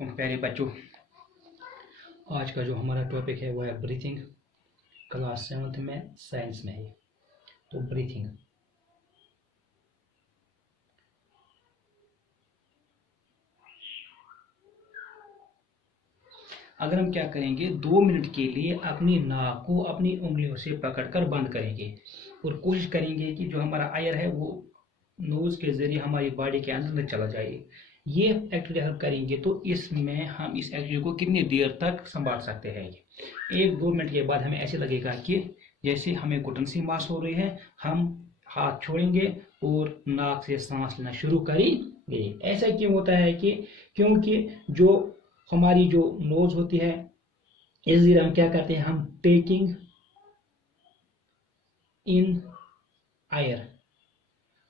प्यारे बच्चों, आज का जो हमारा टॉपिक है वो है ब्रीथिंग। क्लास 7th में साइंस में है। तो ब्रीथिंग, अगर हम क्या करेंगे, 2 मिनट के लिए अपनी नाक को अपनी उंगलियों से पकड़कर बंद करेंगे और कोशिश करेंगे कि जो हमारा एयर है वो नोज के जरिए हमारी बॉडी के अंदर चला जाए। ये एक्टिविटी हम करेंगे तो इसमें हम इस एक्टिविटी को कितनी देर तक संभाल सकते हैं। 1-2 मिनट के बाद हमें ऐसे लगेगा कि जैसे हमें घुटन सी मास हो रही है। हम हाथ छोड़ेंगे और नाक से सांस लेना शुरू करेंगे। ऐसा क्यों होता है कि क्योंकि जो हमारी जो नोज होती है, इस हम क्या करते हैं, हम टेकिंग इन एयर,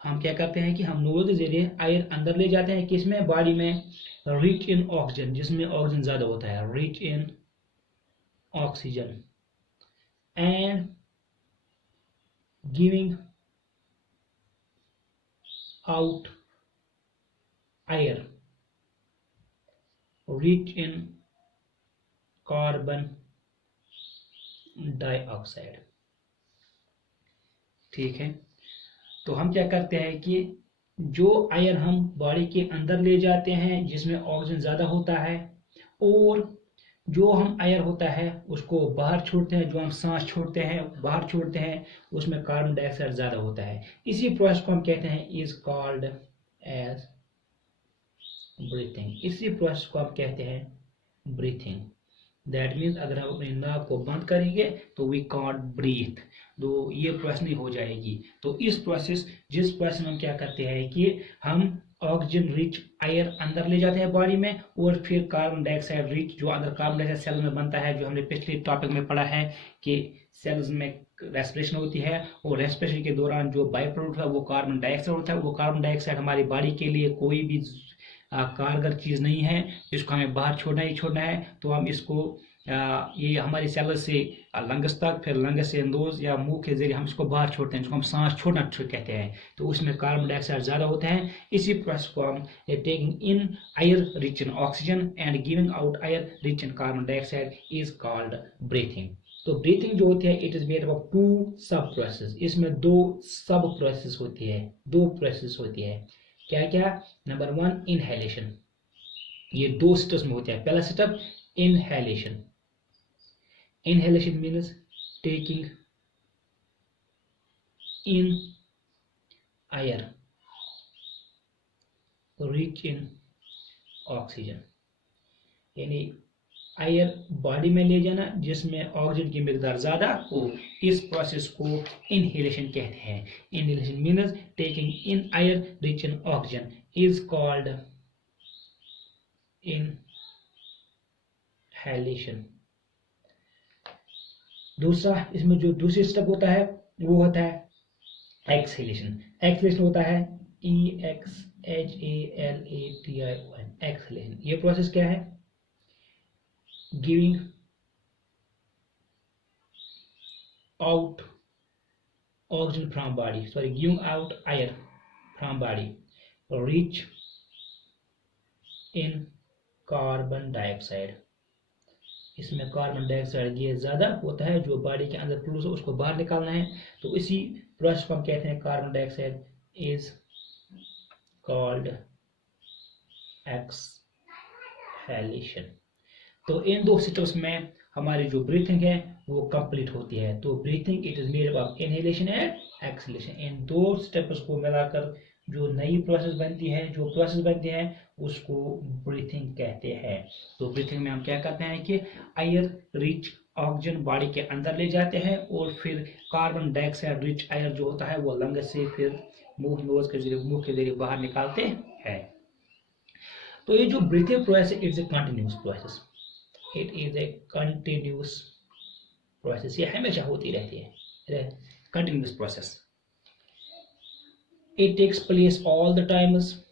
हम क्या करते हैं कि हम नोज के जरिए एयर अंदर ले जाते हैं, किसमें, बॉडी में। रिच इन ऑक्सीजन, जिसमें ऑक्सीजन ज्यादा होता है, rich in oxygen, and giving out air rich in carbon dioxide. ठीक है, तो हम क्या करते हैं कि जो एयर हम बॉडी के अंदर ले जाते हैं जिसमें ऑक्सीजन ज़्यादा होता है, और जो हम एयर होता है उसको बाहर छोड़ते हैं, जो हम सांस छोड़ते हैं बाहर छोड़ते हैं, उसमें कार्बन डाइऑक्साइड ज़्यादा होता है। इसी प्रोसेस को हम कहते हैं इज कॉल्ड एज ब्रीथिंग। इसी प्रोसेस को हम कहते हैं ब्रीथिंग। दैट मीन्स अगर हम अपनी नाक को बंद करेंगे तो वी कॉन्ट ब्रीथ, तो ये प्रोसेस नहीं हो जाएगी। तो इस प्रोसेस, जिस प्रोसेस में हम क्या करते हैं कि हम ऑक्सीजन रिच एयर अंदर ले जाते हैं बॉडी में, और फिर कार्बन डाइऑक्साइड रिच, जो अंदर कार्बन डाइऑक्साइड सेल में बनता है, जो हमने पिछले टॉपिक में पढ़ा है कि सेल्स में रेस्पिरेशन होती है, और रेस्पिरेशन के दौरान जो बाई प्रोडक्ट है वो कार्बन डाइऑक्साइड होता है। वो कार्बन डाइऑक्साइड हमारी बॉडी के लिए कोई भी कारगर चीज़ नहीं है, इसको हमें बाहर छोड़ना ही छोड़ना है। तो हम इसको ये हमारी सेल से लंग्स तक, फिर लंग्स से नोज या मुंह के जरिए हम इसको बाहर छोड़ते हैं, जिसको हम सांस छोड़ना कहते हैं। तो उसमें कार्बन डाइऑक्साइड ज़्यादा होता है। इसी प्रोसेस को हम taking in air rich in oxygen and giving out air rich in carbon dioxide is called breathing. तो ब्रीथिंग जो होती है, इट इज मेड ऑफ 2 सब प्रोसेस। इसमें 2 सब प्रोसेस होती है, 2 प्रोसेस होती है। क्या क्या? नंबर 1 इनहेलेशन, ये 2 स्टेप्स में होते हैं। पहला step inhalation. Inhalation means taking in air rich in oxygen, यानी एयर बॉडी में ले जाना जिसमें ऑक्सीजन की मिकदार ज्यादा हो। इस प्रोसेस को इनहेलेशन कहते हैं। Inhalation means taking in air rich in oxygen is called inhalation. दूसरा, इसमें जो दूसरी स्टेप होता है वो होता है एक्सहेलेशन। एक्सहेलेशन होता है EXHALATION, एक्सहेलेशन। ये प्रोसेस क्या है? Giving out oxygen from body, sorry, giving out air from body rich in carbon dioxide. इसमें कार्बन डाइऑक्साइड गैस ज़्यादा होता है, जो बॉडी के अंदर प्रोड्यूस हो उसको बाहर निकालना है। तो इसी प्रोसेस को हम कहते हैं carbon dioxide is called exhalation. तो इन 2 स्टेप्स में हमारी जो ब्रीथिंग है वो कंप्लीट होती है। तो breathing it is made of inhalation and exhalation. In 2 steps को मिलाकर जो नई प्रोसेस बनती है, जो प्रोसेस बनती है उसको ब्रीथिंग कहते हैं। तो ब्रीथिंग में हम क्या करते हैं कि एयर रिच ऑक्सीजन बॉडी के अंदर ले जाते हैं, और फिर कार्बन डाइऑक्साइड रिच एयर जो होता है वो लंग्स से फिर मुंह के जरिए बाहर निकालते हैं। तो ये जो ब्रीथिंग प्रोसेस है, it's a continuous process. It is a continuous process, ये हमेशा होती रहती है, continuous process. It takes place all the times,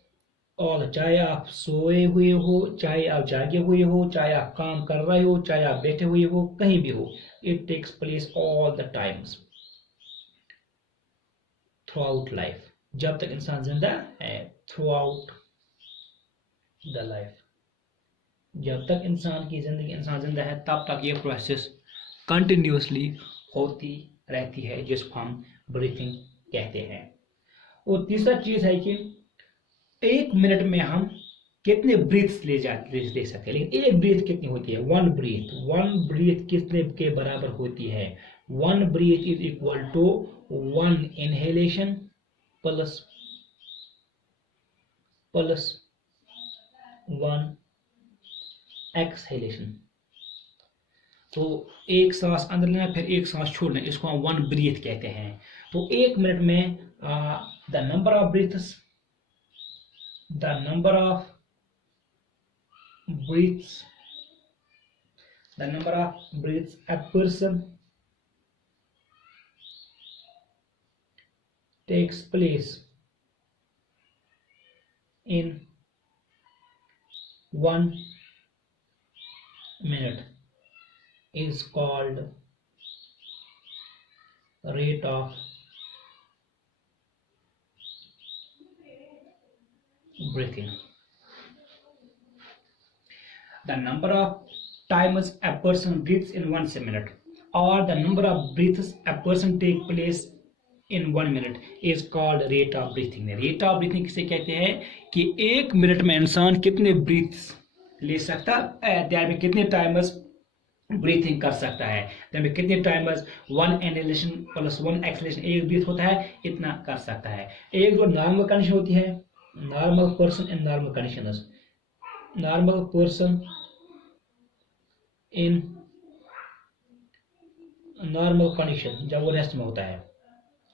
all, चाहे आप सोए हुए हो, चाहे आप जागे हुए हो, चाहे आप काम कर रहे हो, चाहे आप बैठे हुए हो, कहीं भी हो, it takes place all the times throughout life. जब तक इंसान जिंदा है, थ्रू आउट द लाइफ, जब तक इंसान जिंदा है तब तक ये प्रोसेस कंटिन्यूसली होती रहती है, जिसको हम ब्रीथिंग कहते हैं। और तीसरा चीज है कि 1 मिनट में हम कितने ब्रीथ्स ले सकते हैं, लेकिन एक ब्रीथ कितनी होती है? वन ब्रीथ कितने के बराबर होती है? One breath is equal to one inhalation plus one exhalation. तो एक सांस अंदर लेना फिर एक सांस छोड़ना, इसको हम वन ब्रीथ कहते हैं। तो 1 मिनट में the number of breaths a person takes place in 1 minute is called rate of breathing. The number of times a person breathes in 1 minute or the number of breaths a person take place in 1 minute is called rate of breathing. Rate of breathing किसे कहते हैं कि 1 minute में इंसान कितने breathes ले सकता है, दैट में कितने टाइमर्स ब्रीथिंग कर सकता है, दैट में कितने timers one inhalation plus one exhalation, एक ब्रीथ होता है इतना कर सकता है। एक जो नॉर्मल कंडीशन होती है, normal person in normal conditions, normal person in normal condition, जब वो रेस्ट में होता है,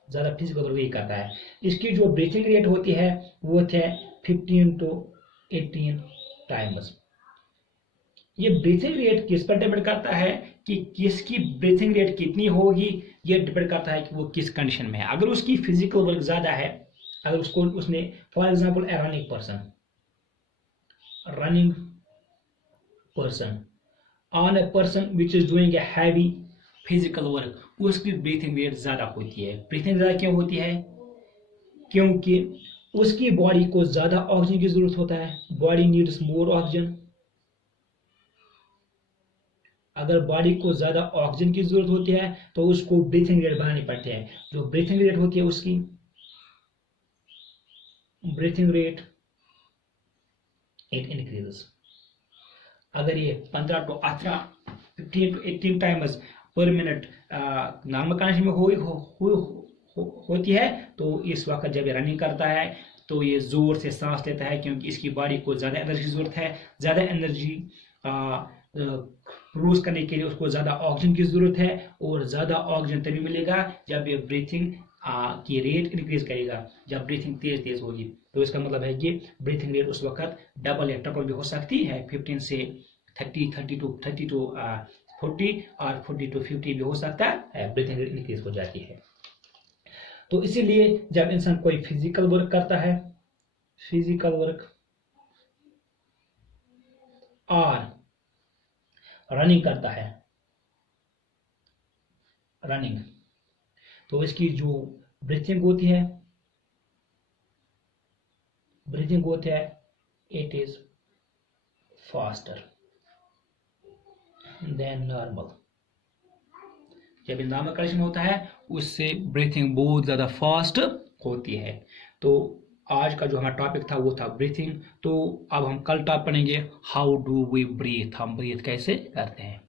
ज्यादा फिजिकल वर्क नहीं करता है, इसकी जो ब्रीथिंग रेट होती है वो है 15 to 18 टाइम्स। ये ब्रीथिंग रेट किस पर डिपेंड करता है कि किसकी ब्रीथिंग रेट कितनी होगी, ये डिपेंड करता है कि वो किस कंडीशन में है। अगर उसकी फिजिकल वर्क ज्यादा है, अगर उसने for example A running person on a person which is doing a heavy physical work, उसकी ब्रीथिंग रेट ज्यादा होती है। ब्रीथिंग ज्यादा क्यों होती है? क्योंकि उसकी बॉडी को ज्यादा ऑक्सीजन की जरूरत होता है, बॉडी नीड्स मोर ऑक्सीजन। अगर बॉडी को ज्यादा ऑक्सीजन की जरूरत होती है तो उसको ब्रीथिंग रेट बढ़ानी पड़ती है। जो ब्रीथिंग रेट होती है उसकी ब्रीथिंग रेट इट इंक्रीजेस। अगर ये 15 to 18 15 to 18 टाइम्स पर मिनट नॉर्मल कंडीशन में होती है तो इस वक्त जब ये रनिंग करता है तो ये जोर से सांस लेता है, क्योंकि इसकी बॉडी को ज्यादा एनर्जी की जरूरत है। ज्यादा एनर्जी प्रोड्यूस करने के लिए उसको ज्यादा ऑक्सीजन की जरूरत है, और ज्यादा ऑक्सीजन तभी मिलेगा जब ये ब्रीथिंग की रेट इंक्रीज करेगा, जब ब्रीथिंग तेज होगी। तो इसका मतलब है कि ब्रीथिंग रेट उस वक्त डबल या ट्रिपल भी हो सकती है, 15 से 30 to 40 और 40 to 50 भी हो सकता है, ब्रीथिंग रेट इंक्रीज हो जाती है। तो इसीलिए जब इंसान कोई फिजिकल वर्क करता है, फिजिकल वर्क और रनिंग करता है, रनिंग, तो इसकी जो ब्रीथिंग होती है it is faster than normal. जब नॉर्मल कंडीशन होता है उससे ब्रीथिंग बहुत ज्यादा फास्ट होती है। तो आज का जो हमारा टॉपिक था वो था ब्रीथिंग। तो अब हम कल टॉपिक पढ़ेंगे हाउ डू वी ब्रीथ, हम ब्रीथ कैसे करते हैं।